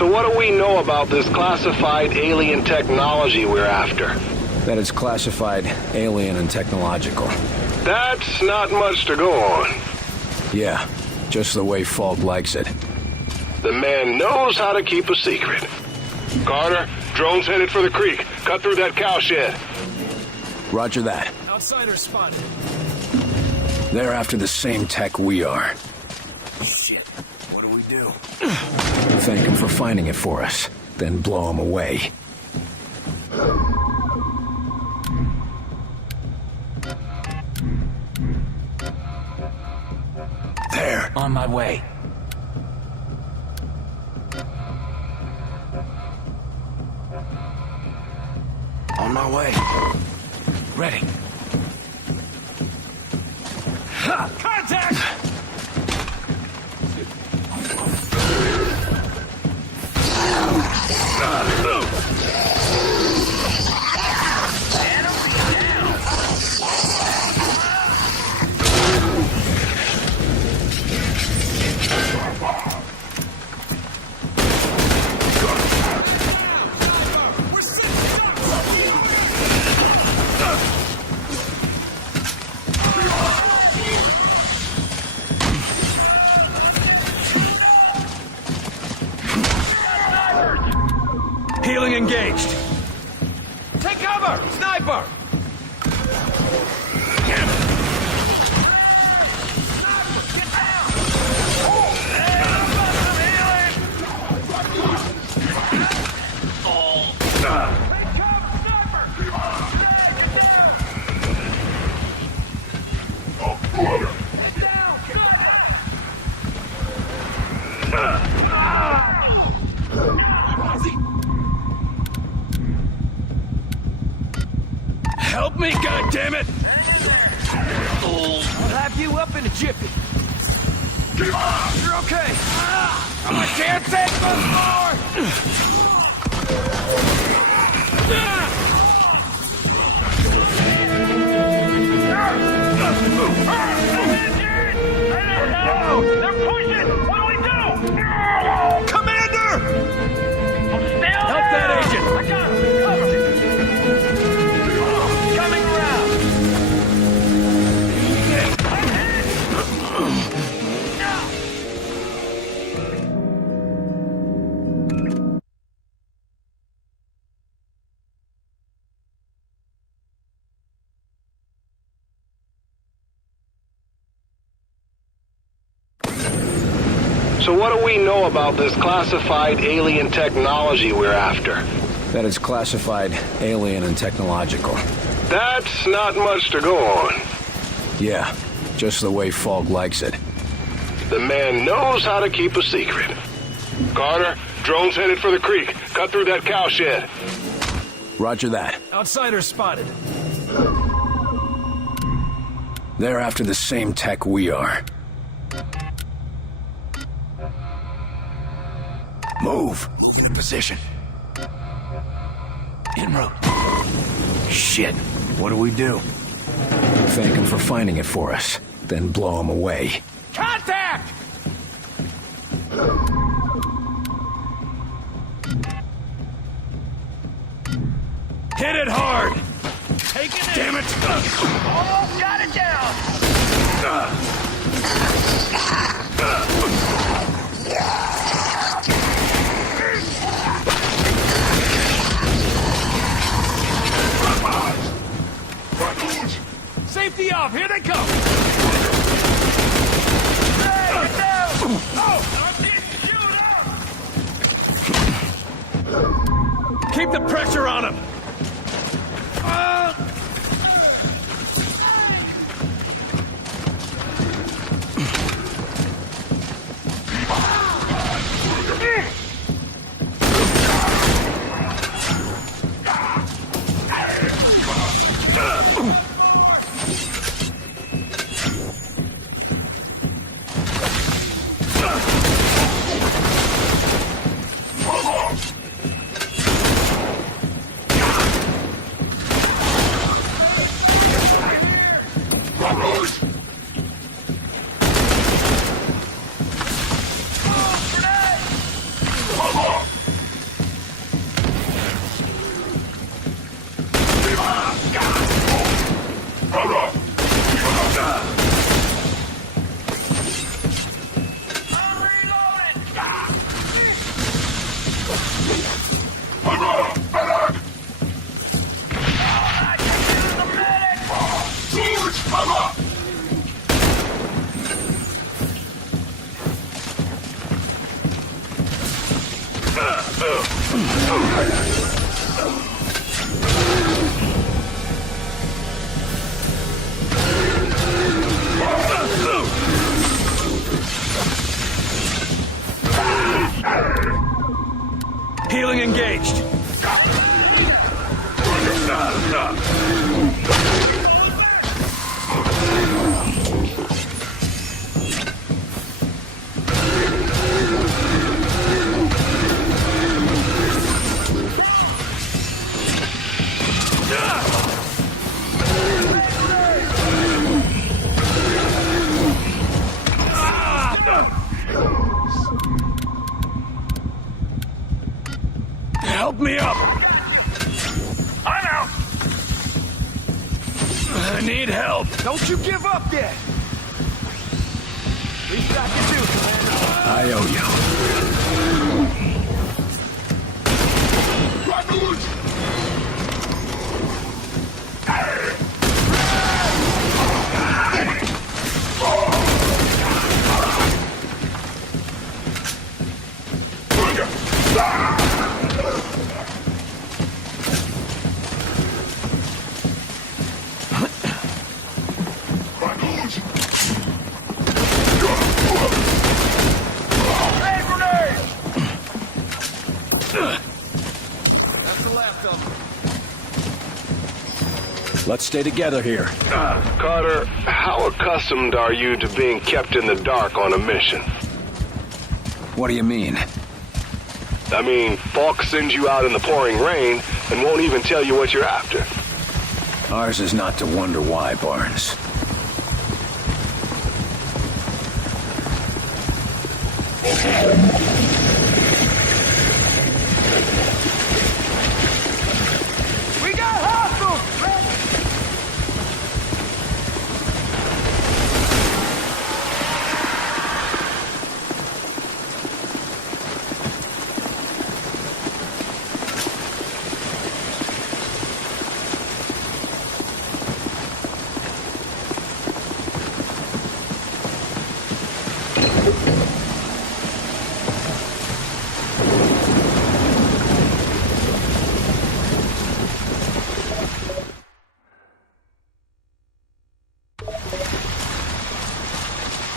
So what do we know about this classified alien technology we're after? That it's classified, alien, and technological. That's not much to go on. Yeah, just the way Falk likes it. The man knows how to keep a secret. Carter, drone's headed for the creek. Cut through that cow shed. Roger that. Outsiders spotted. They're after the same tech we are. Shit. What do we do? Thank them for finding it for us, then blow them away. There. On my way. On my way. Ready. Ha! Contact! Healing engaged. Take cover! Sniper! Help me, goddammit! I'll have you up in a jiffy. You're okay. I can't take much more! They're pushing! What do we do? Commander! Stay on Help that there! agent! I got him! Cover! Coming around! So what do we know about this classified alien technology we're after? That it's classified, alien, and technological. That's not much to go on. Yeah, just the way Falk likes it. The man knows how to keep a secret. Carter, drone's headed for the creek. Cut through that cow shed. Roger that. Outsiders spotted. They're after the same tech we are. Move. In position. En route. Shit. What do we do? Thank them for finding it for us, then blow them away. Contact! Hit it hard! Take it in! Damn it! Almost got it down! Safety off! Here they come! Hey, get down! Oh! Keep the pressure on them! Healing engaged. Help me up! I'm out. I need help. Don't you give up yet. Least I can do, Commander. I owe you. Hey, grenade! That's the last of them. Let's stay together here. Carter, how accustomed are you to being kept in the dark on a mission? What do you mean? I mean, Falk sends you out in the pouring rain and won't even tell you what you're after. Ours is not to wonder why, Barnes. We got hostiles!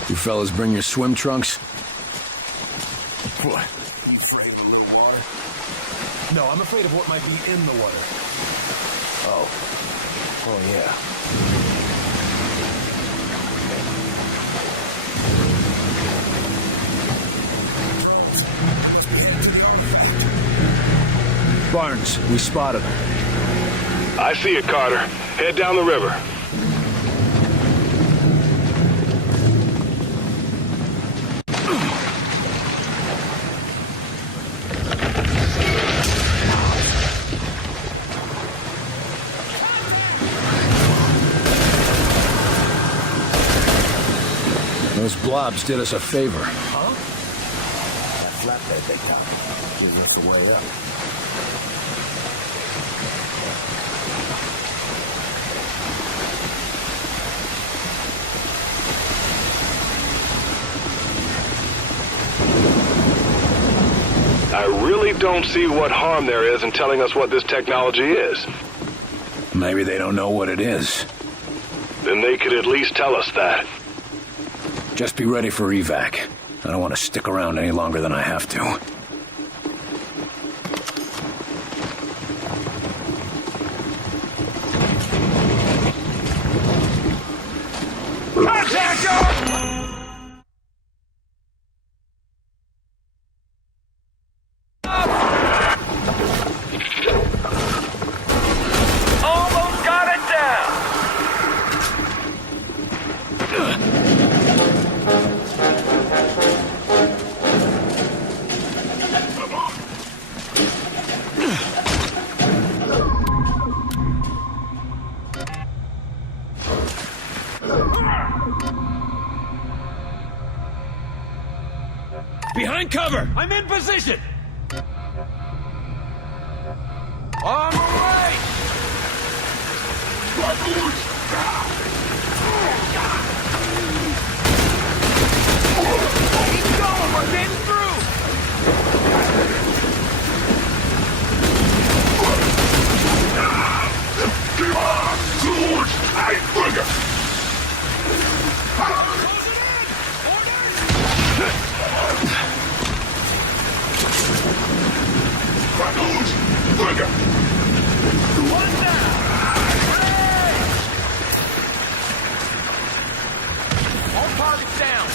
You fellas bring your swim trunks? What? You afraid of a little water? No, I'm afraid of what might be in the water. Oh yeah. Barnes, we spotted them. I see it, Carter. Head down the river. Those blobs did us a favor. Huh? That flatbed they caught gives us the way up. I really don't see what harm there is in telling us what this technology is. Maybe they don't know what it is. Then they could at least tell us that. Just be ready for evac. I don't want to stick around any longer than I have to. Contact us! Almost got it down! Behind cover! I'm in position! On the way! Keep going, we're getting through! All targets down.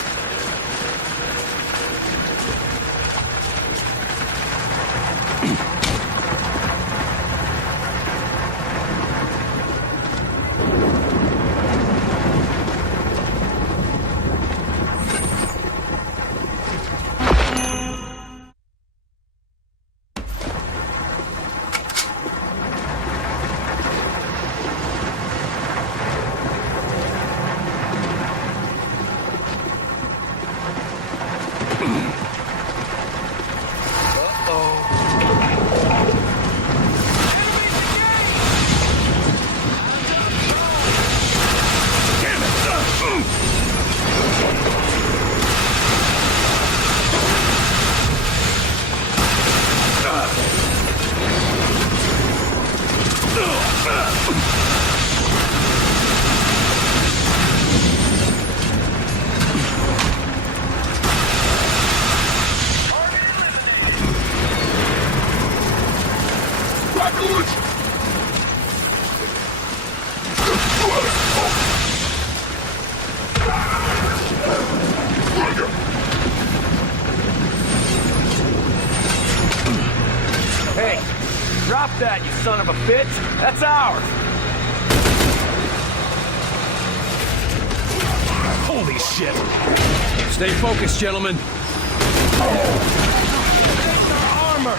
Hey, drop that, you son of a bitch! That's ours! Holy shit! Stay focused, gentlemen. Armor!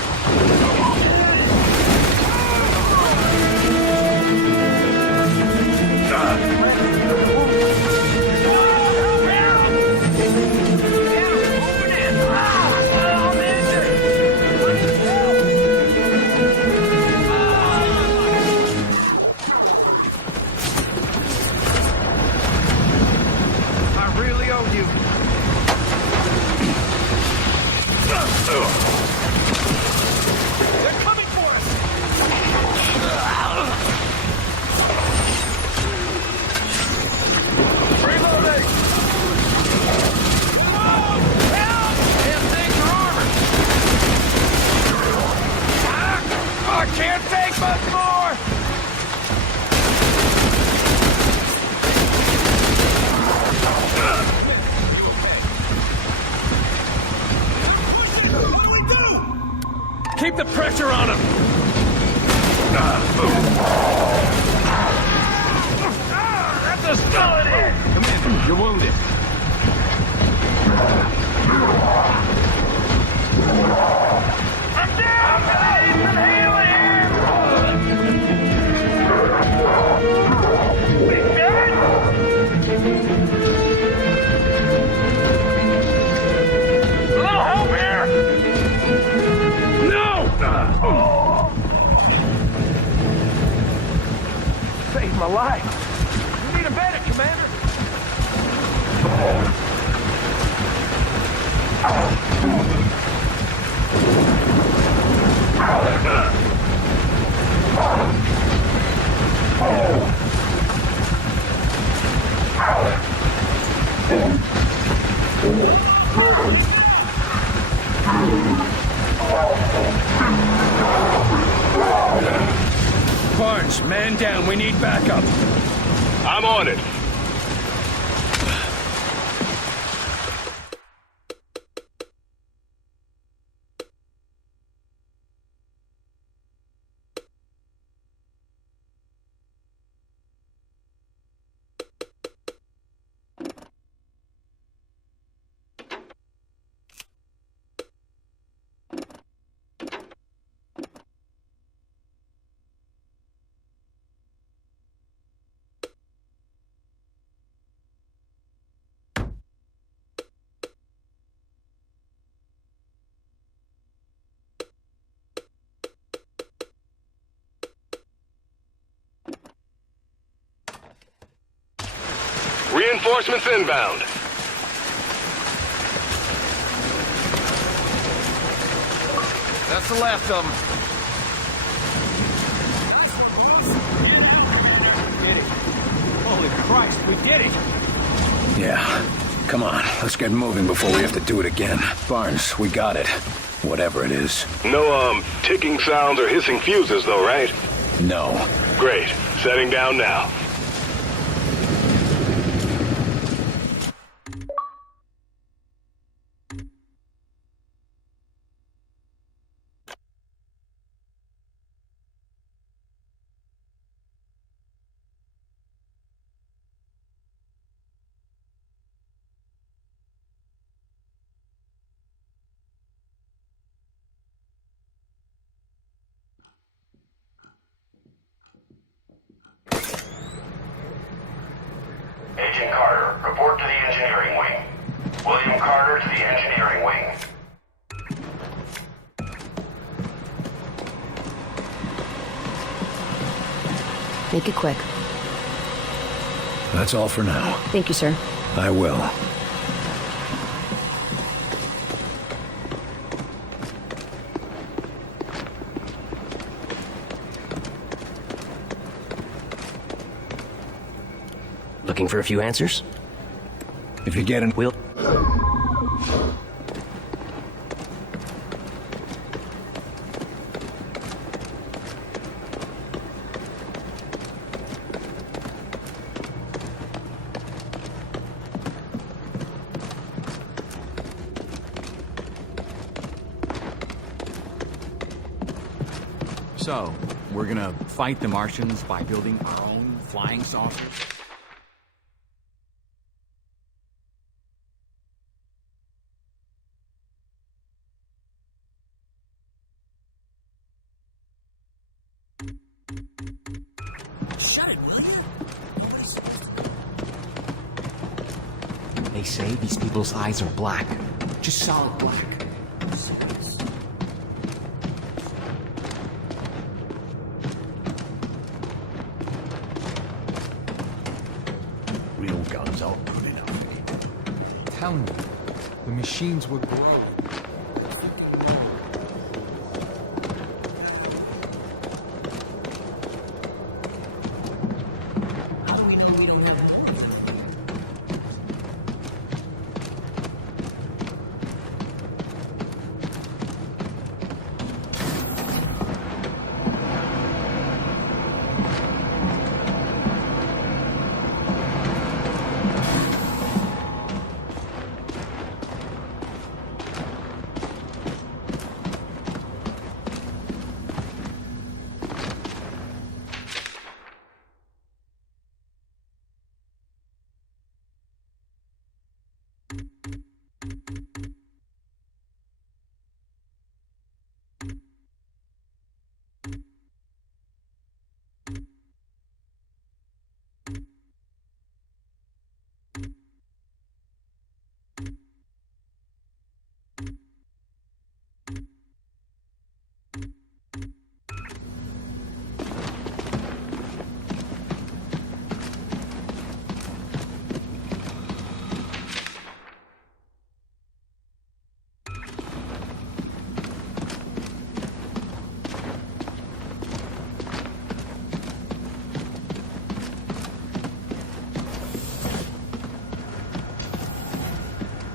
I really owe you. They're coming for us! Reloading! Help! Damn things are armored! I can't take much more! Keep the pressure on him. That's a solid hit! Commander, you're wounded. I'm down! I need some healing! We good? A little help here! No! Saved my life. You need a medic, Commander. Barnes, man down. We need backup. I'm on it. Reinforcements inbound. That's the last of them. Did it. Holy Christ, we did it! Yeah. Come on, let's get moving before we have to do it again. Barnes, we got it. Whatever it is. No, ticking sounds or hissing fuses, though, right? No. Great. Setting down now. Agent Carter, report to the engineering wing. William Carter to the engineering wing. Make it quick. That's all for now. Thank you, sir. I will. Looking for a few answers? If you get in... We'll... So, we're gonna fight the Martians by building our own flying saucers? Shut it, will you? They say these people's eyes are black. Just solid black. Real guns aren't good enough. Telling you, the machines were growing.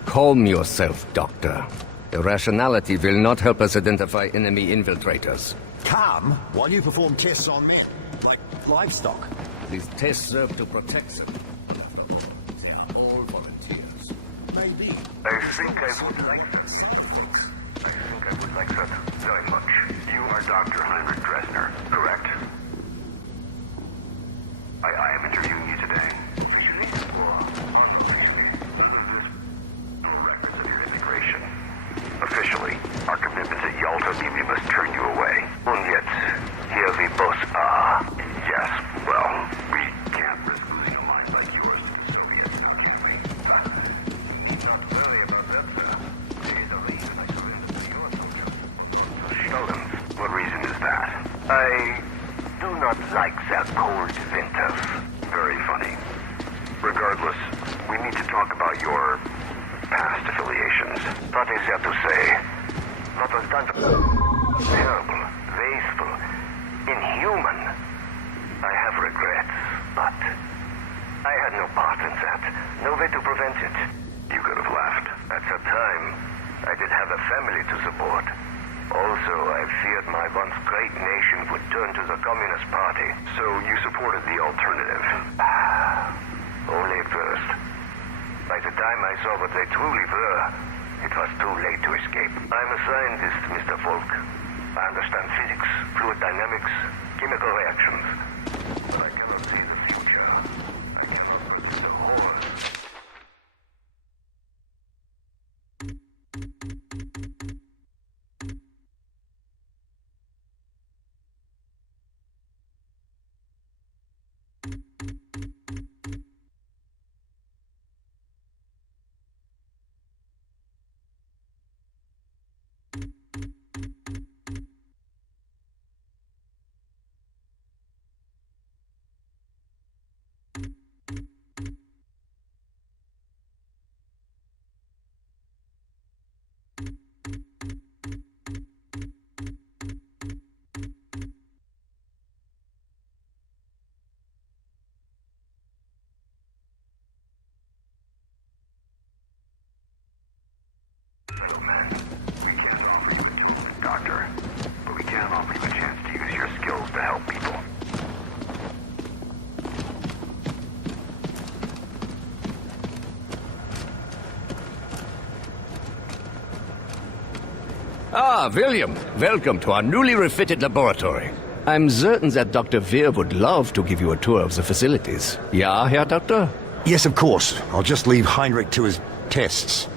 Calm yourself, Doctor. Irrationality will not help us identify enemy infiltrators. Calm while you perform tests on men, like livestock. These tests serve to protect them. All volunteers. Maybe. I think I would like that. I think I would like that very much. You are Dr. Heinrich Dresner, correct? I am interviewing you today. Records of your integration. Officially, our commitments at Yalta mean we must turn you away. And yet, here we both are. Yes, well, we can't risk losing a mind like yours to the Soviets, now can we? Need not worry about that, sir. There is a reason I surrendered to your soldiers. Sheldon, what reason is that? I do not like their cold winters. Very funny. Regardless, we need to talk about your past affiliations. What is there to say? What was done to... terrible, wasteful, inhuman. I have regrets, but I had no part in that. No way to prevent it. You could have left. At that time, I did have a family to support. once great nations would turn to the Communist Party. So you supported the alternative. Only at first. By the time I saw what they truly were, it was too late to escape. I'm a scientist, Mr. Folk. I understand physics, fluid dynamics, chemical reactions. But I cannot see the future. I cannot predict the horror. Doctor, but we can offer you a chance to use your skills to help people. Ah, William, welcome to our newly refitted laboratory. I'm certain that Dr. Weir would love to give you a tour of the facilities. Ja, Herr Doctor? Yes, of course. I'll just leave Heinrich to his tests.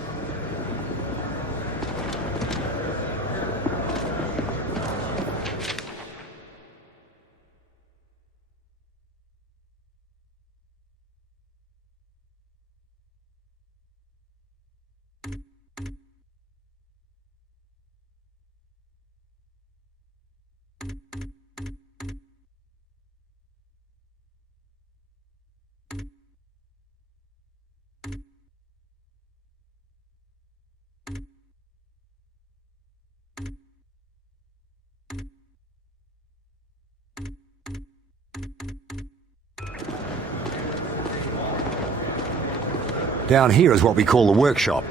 Down here is what we call the workshop.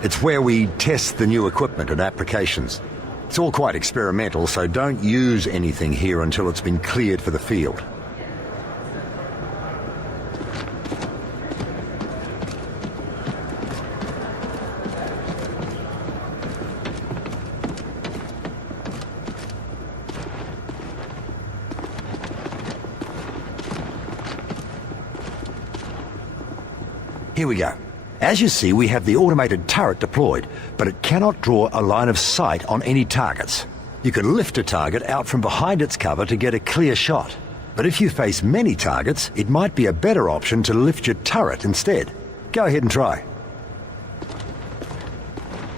It's where we test the new equipment and applications. It's all quite experimental, so don't use anything here until it's been cleared for the field. Here we go. As you see, we have the automated turret deployed, but it cannot draw a line of sight on any targets. You can lift a target out from behind its cover to get a clear shot. But if you face many targets, it might be a better option to lift your turret instead. Go ahead and try.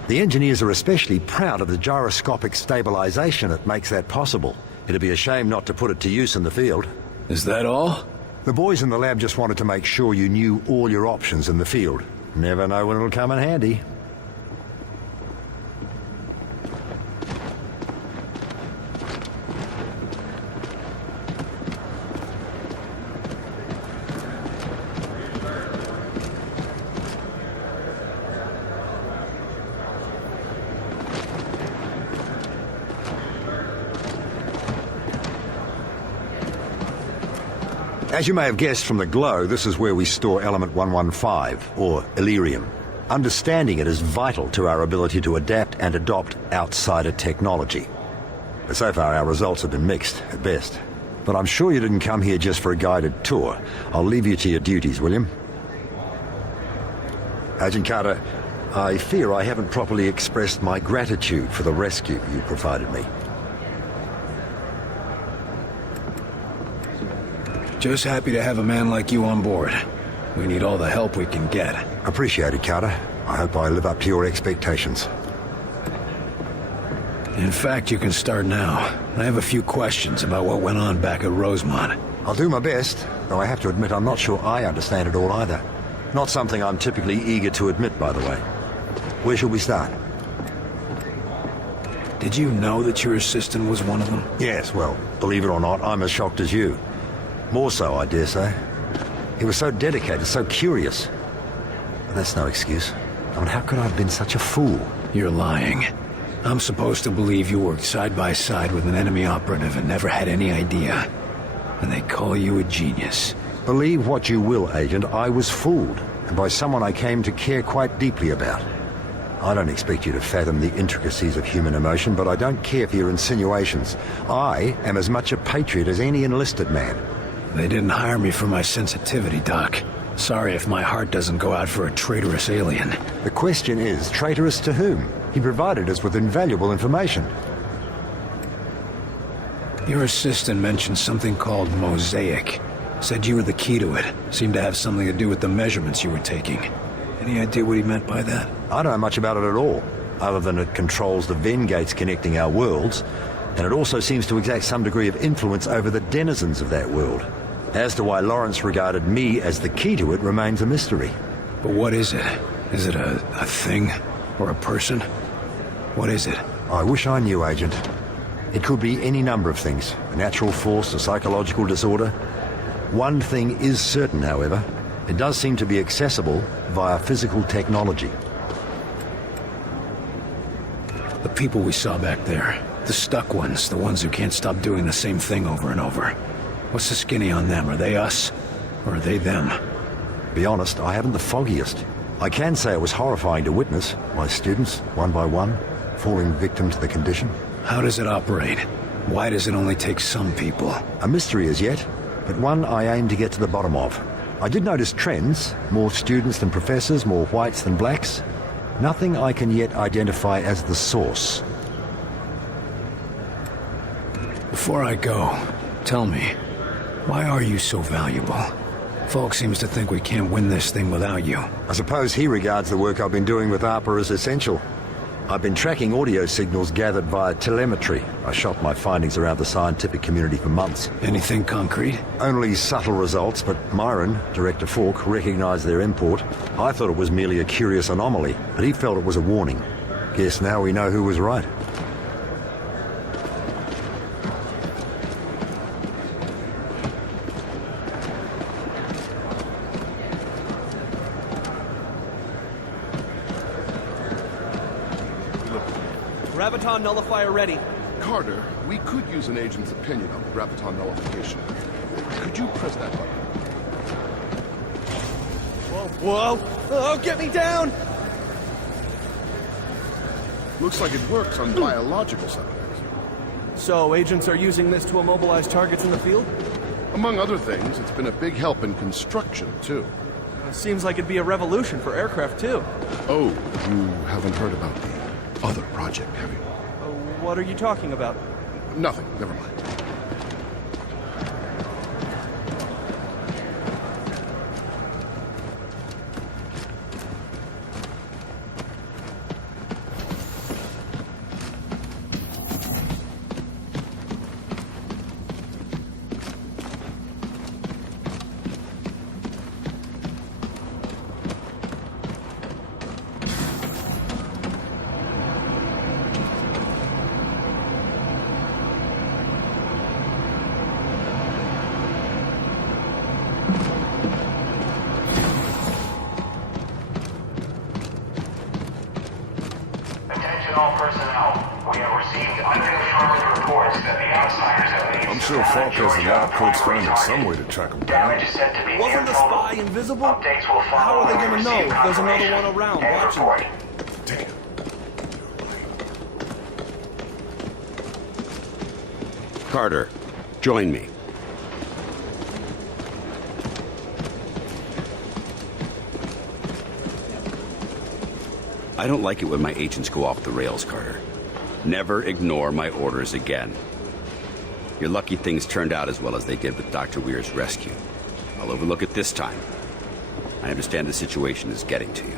The engineers are especially proud of the gyroscopic stabilization that makes that possible. It'd be a shame not to put it to use in the field. Is that all? The boys in the lab just wanted to make sure you knew all your options in the field. Never know when it'll come in handy. As you may have guessed from the glow, this is where we store element 115, or Illyrium. Understanding it is vital to our ability to adapt and adopt outsider technology. But so far our results have been mixed, at best. But I'm sure you didn't come here just for a guided tour. I'll leave you to your duties, William. Agent Carter, I fear I haven't properly expressed my gratitude for the rescue you provided me. Just happy to have a man like you on board. We need all the help we can get. Appreciate it, Carter. I hope I live up to your expectations. In fact, you can start now. I have a few questions about what went on back at Rosemont. I'll do my best, though I have to admit I'm not sure I understand it all either. Not something I'm typically eager to admit, by the way. Where shall we start? Did you know that your assistant was one of them? Yes, well, believe it or not, I'm as shocked as you. More so, I dare say. He was so dedicated, so curious. But that's no excuse. I mean, how could I have been such a fool? You're lying. I'm supposed to believe you worked side by side with an enemy operative and never had any idea. And they call you a genius. Believe what you will, Agent, I was fooled, and by someone I came to care quite deeply about. I don't expect you to fathom the intricacies of human emotion, but I don't care for your insinuations. I am as much a patriot as any enlisted man. They didn't hire me for my sensitivity, Doc. Sorry if my heart doesn't go out for a traitorous alien. The question is, traitorous to whom? He provided us with invaluable information. Your assistant mentioned something called Mosaic. Said you were the key to it. Seemed to have something to do with the measurements you were taking. Any idea what he meant by that? I don't know much about it at all, other than it controls the Venn gates connecting our worlds, and it also seems to exact some degree of influence over the denizens of that world. As to why Lawrence regarded me as the key to it remains a mystery. But what is it? Is it a thing? Or a person? What is it? I wish I knew, Agent. It could be any number of things. A natural force, a psychological disorder. One thing is certain, however. It does seem to be accessible via physical technology. The people we saw back there. The stuck ones. The ones who can't stop doing the same thing over and over. What's the skinny on them? Are they us? Or are they them? Be honest, I haven't the foggiest. I can say it was horrifying to witness. My students, one by one, falling victim to the condition. How does it operate? Why does it only take some people? A mystery as yet, but one I aim to get to the bottom of. I did notice trends. More students than professors, more whites than blacks. Nothing I can yet identify as the source. Before I go, tell me, why are you so valuable? Falk seems to think we can't win this thing without you. I suppose he regards the work I've been doing with ARPA as essential. I've been tracking audio signals gathered via telemetry. I shot my findings around the scientific community for months. Anything concrete? Only subtle results, but Myron, Director Falk, recognized their import. I thought it was merely a curious anomaly, but he felt it was a warning. Guess now we know who was right. Graviton nullifier ready. Carter, we could use an agent's opinion on the graviton nullification. Could you press that button? Whoa! Oh, get me down! Looks like it works on biological subjects. So, agents are using this to immobilize targets in the field? Among other things, it's been a big help in construction, too. Seems like it'd be a revolution for aircraft, too. Oh, you haven't heard about the other project, have you? What are you talking about? Nothing, never mind. All personnel, we have received unconfirmed reports that the outsiders have made. I'm sure Falk has the lab codes finding some way to track them down. Damage is said to be Wasn't the spy invisible? Updates will follow. How are they gonna know if there's another one around watching? Damn. Carter, join me. I don't like it when my agents go off the rails, Carter. Never ignore my orders again. You're lucky things turned out as well as they did with Dr. Weir's rescue. I'll overlook it this time. I understand the situation is getting to you.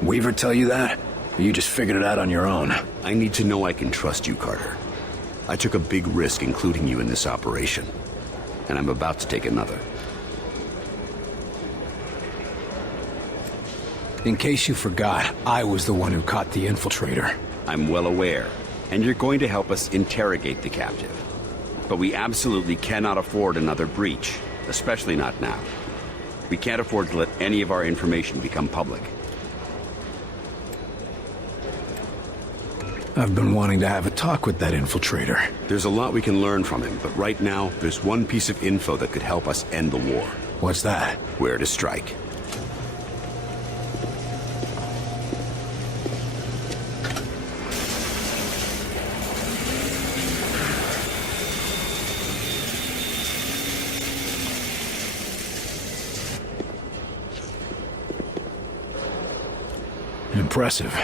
Weaver tell you that? Or you just figured it out on your own? I need to know I can trust you, Carter. I took a big risk including you in this operation, and I'm about to take another. In case you forgot, I was the one who caught the infiltrator. I'm well aware, and you're going to help us interrogate the captive. But we absolutely cannot afford another breach, especially not now. We can't afford to let any of our information become public. I've been wanting to have a talk with that infiltrator. There's a lot we can learn from him, but right now, there's one piece of info that could help us end the war. What's that? Where to strike. Impressive.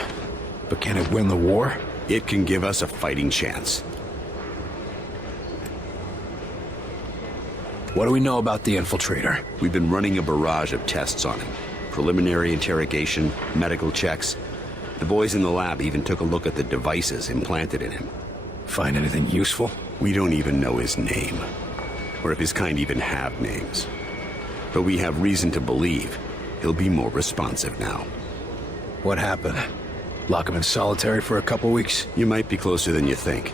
But can it win the war? It can give us a fighting chance. What do we know about the infiltrator? We've been running a barrage of tests on him. Preliminary interrogation, medical checks. The boys in the lab even took a look at the devices implanted in him. Find anything useful? We don't even know his name, or if his kind even have names. But we have reason to believe he'll be more responsive now. What happened? Lock him in solitary for a couple weeks? You might be closer than you think.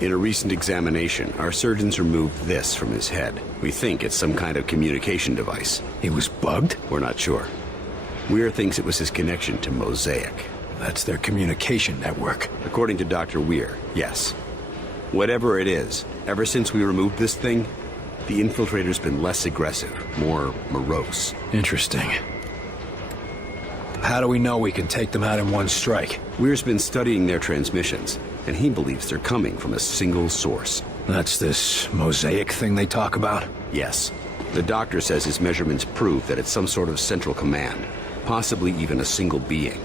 In a recent examination, our surgeons removed this from his head. We think it's some kind of communication device. He was bugged? We're not sure. Weir thinks it was his connection to Mosaic. That's their communication network. According to Dr. Weir, yes. Whatever it is, ever since we removed this thing, the infiltrator's been less aggressive, more morose. Interesting. How do we know we can take them out in one strike? Weir's been studying their transmissions, and he believes they're coming from a single source. That's this Mosaic thing they talk about? Yes. The doctor says his measurements prove that it's some sort of central command, possibly even a single being.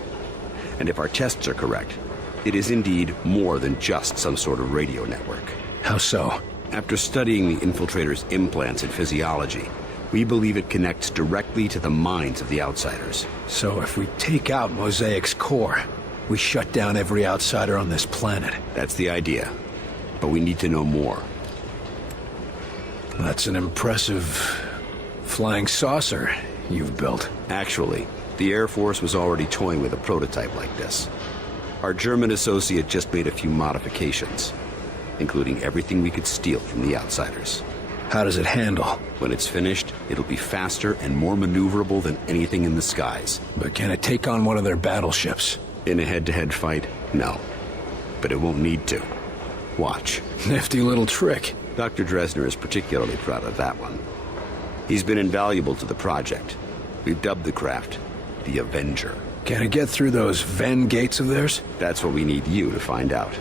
And if our tests are correct, it is indeed more than just some sort of radio network. How so? After studying the infiltrator's implants and physiology, we believe it connects directly to the minds of the outsiders. So if we take out Mosaic's core, we shut down every outsider on this planet. That's the idea. But we need to know more. That's an impressive flying saucer you've built. Actually, the Air Force was already toying with a prototype like this. Our German associate just made a few modifications, including everything we could steal from the outsiders. How does it handle? When it's finished, it'll be faster and more maneuverable than anything in the skies. But can it take on one of their battleships? In a head-to-head fight, no. But it won't need to. Watch. Nifty little trick. Dr. Dresner is particularly proud of that one. He's been invaluable to the project. We've dubbed the craft the Avenger. Can it get through those Venn gates of theirs? That's what we need you to find out.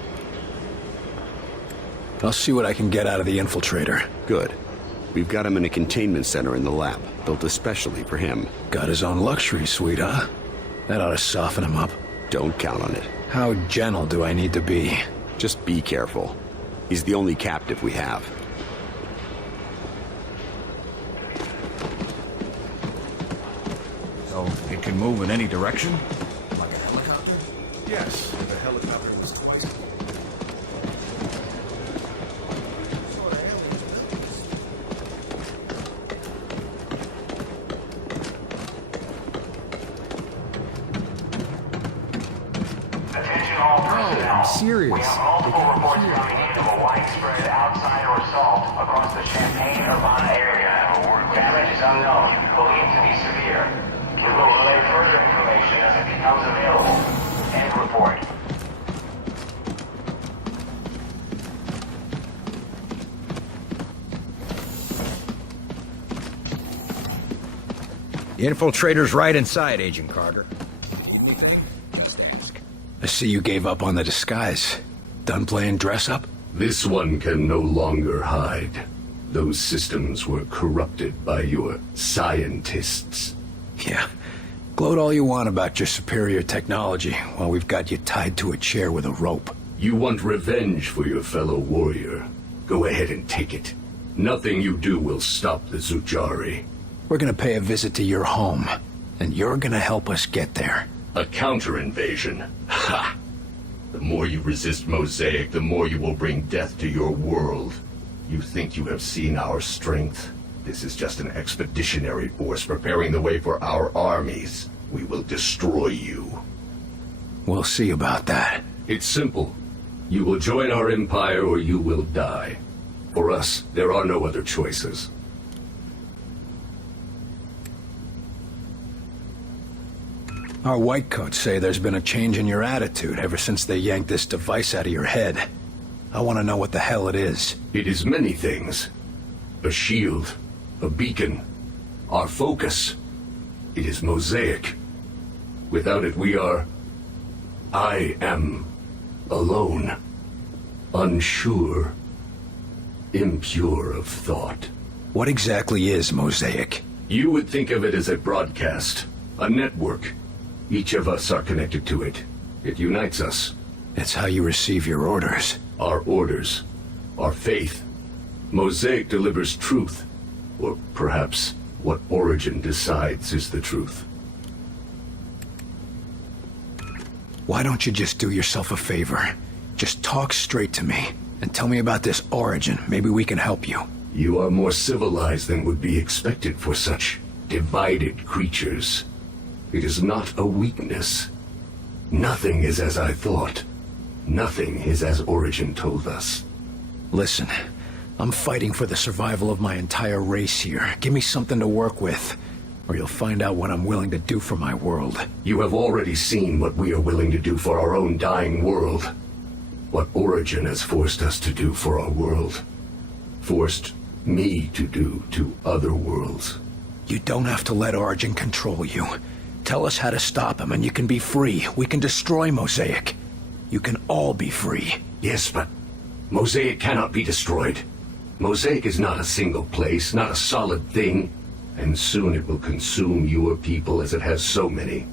I'll see what I can get out of the infiltrator. Good. We've got him in a containment center in the lab, built especially for him. Got his own luxury suite, huh? That ought to soften him up. Don't count on it. How gentle do I need to be? Just be careful. He's the only captive we have. So, it can move in any direction? Like a helicopter? Yes, the helicopter was twice. Serious. Multiple reports coming in of a widespread outsider assault across the Champaign-Urbana area. Damage is unknown, believed to be severe. We will relay further information as it becomes available. End report. The infiltrator's right inside, Agent Carter. I see you gave up on the disguise. Done playing dress-up? This one can no longer hide. Those systems were corrupted by your scientists. Yeah. Gloat all you want about your superior technology while we've got you tied to a chair with a rope. You want revenge for your fellow warrior. Go ahead and take it. Nothing you do will stop the Zujari. We're gonna pay a visit to your home, and you're gonna help us get there. A counter-invasion. Ha! The more you resist Mosaic, the more you will bring death to your world. You think you have seen our strength? This is just an expeditionary force preparing the way for our armies. We will destroy you. We'll see about that. It's simple. You will join our empire or you will die. For us, there are no other choices. Our whitecoats say there's been a change in your attitude ever since they yanked this device out of your head. I want to know what the hell it is. It is many things. A shield, a beacon, our focus. It is Mosaic. Without it, I am alone, unsure, impure of thought. What exactly is Mosaic? You would think of it as a broadcast, a network. Each of us are connected to it. It unites us. It's how you receive your orders. Our orders, our faith. Mosaic delivers truth, or perhaps what Origin decides is the truth. Why don't you just do yourself a favor? Just talk straight to me, and tell me about this Origin. Maybe we can help you. You are more civilized than would be expected for such divided creatures. It is not a weakness. Nothing is as I thought. Nothing is as Origin told us. Listen, I'm fighting for the survival of my entire race here. Give me something to work with, or you'll find out what I'm willing to do for my world. You have already seen what we are willing to do for our own dying world. What Origin has forced us to do for our world. Forced me to do to other worlds. You don't have to let Origin control you. Tell us how to stop him and you can be free. We can destroy Mosaic. You can all be free. Yes, but Mosaic cannot be destroyed. Mosaic is not a single place, not a solid thing. And soon it will consume your people as it has so many.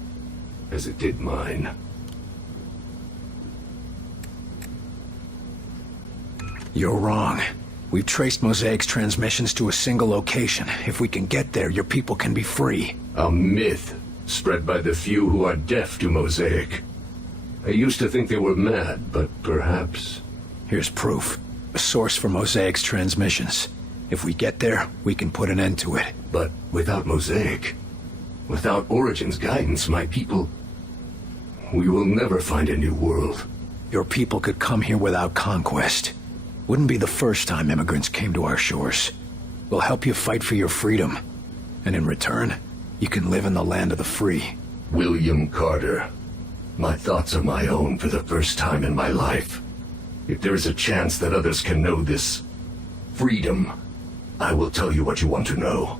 As it did mine. You're wrong. We've traced Mosaic's transmissions to a single location. If we can get there, your people can be free. A myth spread by the few who are deaf to Mosaic. I used to think they were mad, but perhaps... Here's proof. A source for Mosaic's transmissions. If we get there, we can put an end to it. But without Mosaic, without Origin's guidance, my people... We will never find a new world. Your people could come here without conquest. Wouldn't be the first time immigrants came to our shores. We'll help you fight for your freedom. And in return, you can live in the land of the free. William Carter. My thoughts are my own for the first time in my life. If there is a chance that others can know this freedom, I will tell you what you want to know.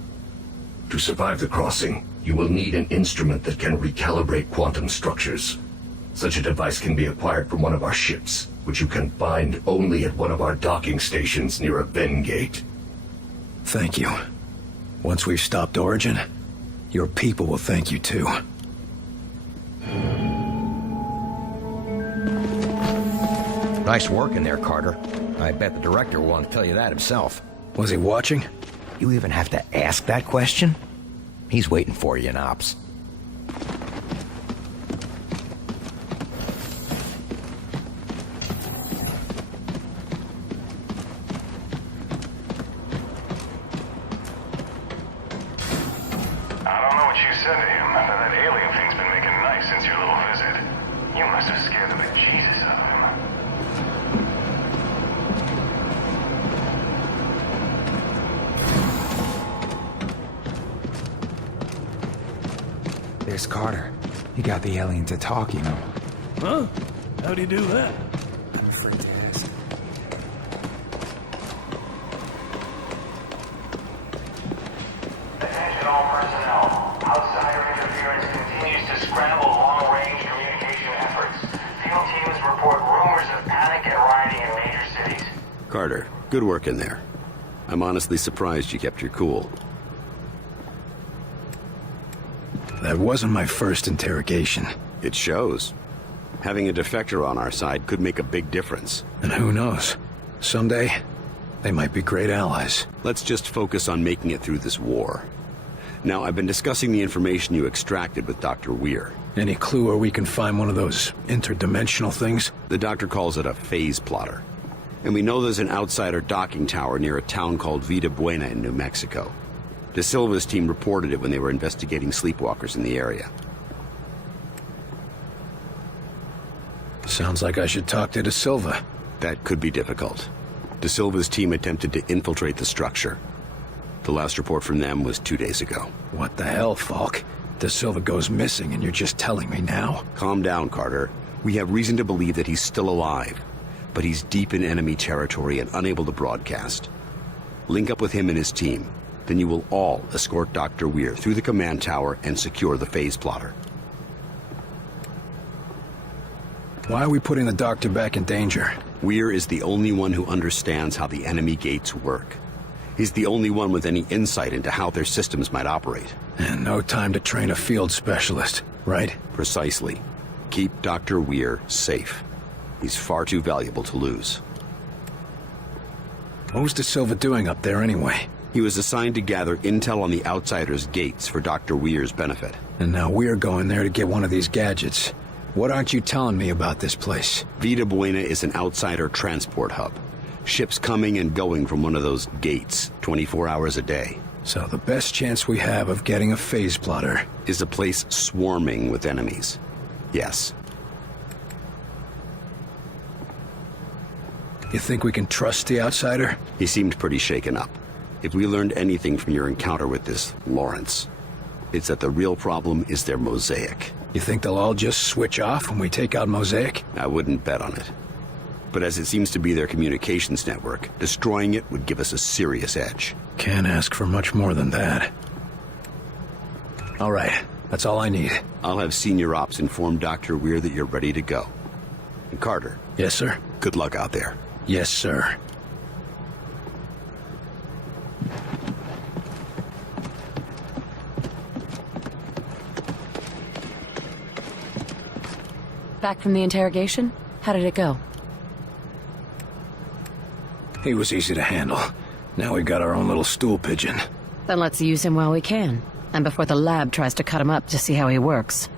To survive the crossing, you will need an instrument that can recalibrate quantum structures. Such a device can be acquired from one of our ships, which you can find only at one of our docking stations near a Ven gate. Thank you. Once we've stopped Origin, your people will thank you too. Nice work in there, Carter. I bet the director will want to tell you that himself. Was he watching? You even have to ask that question? He's waiting for you in Ops. There's Carter. He got the alien to talk, you know. Huh? How'd he do that? I'm afraid to ask. Attention all personnel. Outsider interference continues to scramble long-range communication efforts. Field teams report rumors of panic and rioting in major cities. Carter, good work in there. I'm honestly surprised you kept your cool. That wasn't my first interrogation. It shows. Having a defector on our side could make a big difference. And who knows? Someday, they might be great allies. Let's just focus on making it through this war. Now, I've been discussing the information you extracted with Dr. Weir. Any clue where we can find one of those interdimensional things? The doctor calls it a phase plotter. And we know there's an outsider docking tower near a town called Vida Buena in New Mexico. De Silva's team reported it when they were investigating sleepwalkers in the area. Sounds like I should talk to De Silva. That could be difficult. De Silva's team attempted to infiltrate the structure. The last report from them was 2 days ago. What the hell, Falk? De Silva goes missing and you're just telling me now? Calm down, Carter. We have reason to believe that he's still alive, but he's deep in enemy territory and unable to broadcast. Link up with him and his team. Then you will all escort Dr. Weir through the command tower and secure the phase plotter. Why are we putting the doctor back in danger? Weir is the only one who understands how the enemy gates work. He's the only one with any insight into how their systems might operate. And no time to train a field specialist, right? Precisely. Keep Dr. Weir safe. He's far too valuable to lose. What was De Silva doing up there anyway? He was assigned to gather intel on the Outsiders' gates for Dr. Weir's benefit. And now we're going there to get one of these gadgets. What aren't you telling me about this place? Vida Buena is an Outsider transport hub. Ships coming and going from one of those gates 24 hours a day. So the best chance we have of getting a phase plotter is a place swarming with enemies. Yes. You think we can trust the Outsider? He seemed pretty shaken up. If we learned anything from your encounter with this Lawrence, it's that the real problem is their mosaic. You think they'll all just switch off when we take out Mosaic? I wouldn't bet on it. But as it seems to be their communications network, destroying it would give us a serious edge. Can't ask for much more than that. All right, that's all I need. I'll have Senior Ops inform Dr. Weir that you're ready to go. And Carter. Yes, sir? Good luck out there. Yes, sir. Back from the interrogation? How did it go? He was easy to handle. Now we've got our own little stool pigeon. Then let's use him while we can. And before the lab tries to cut him up to see how he works.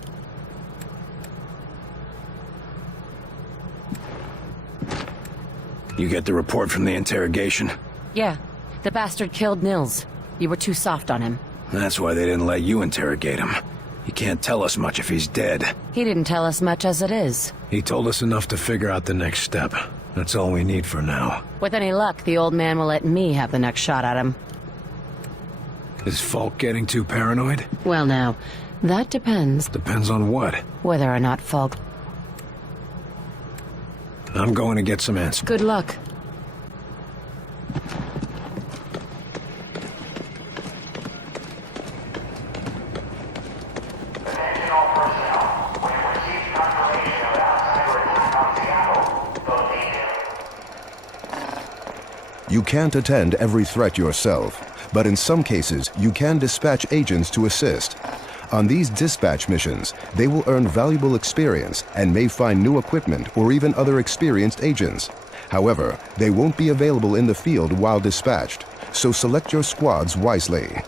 You get the report from the interrogation? Yeah. The bastard killed Nils. You were too soft on him. That's why they didn't let you interrogate him. He can't tell us much if he's dead. He didn't tell us much as it is. He told us enough to figure out the next step. That's all we need for now. With any luck, the old man will let me have the next shot at him. Is Falk getting too paranoid? Well now, that depends. Depends on what? Whether or not Falk... I'm going to get some answers. Good luck. You can't attend every threat yourself, but in some cases, you can dispatch agents to assist. On these dispatch missions, they will earn valuable experience and may find new equipment or even other experienced agents. However, they won't be available in the field while dispatched, so select your squads wisely.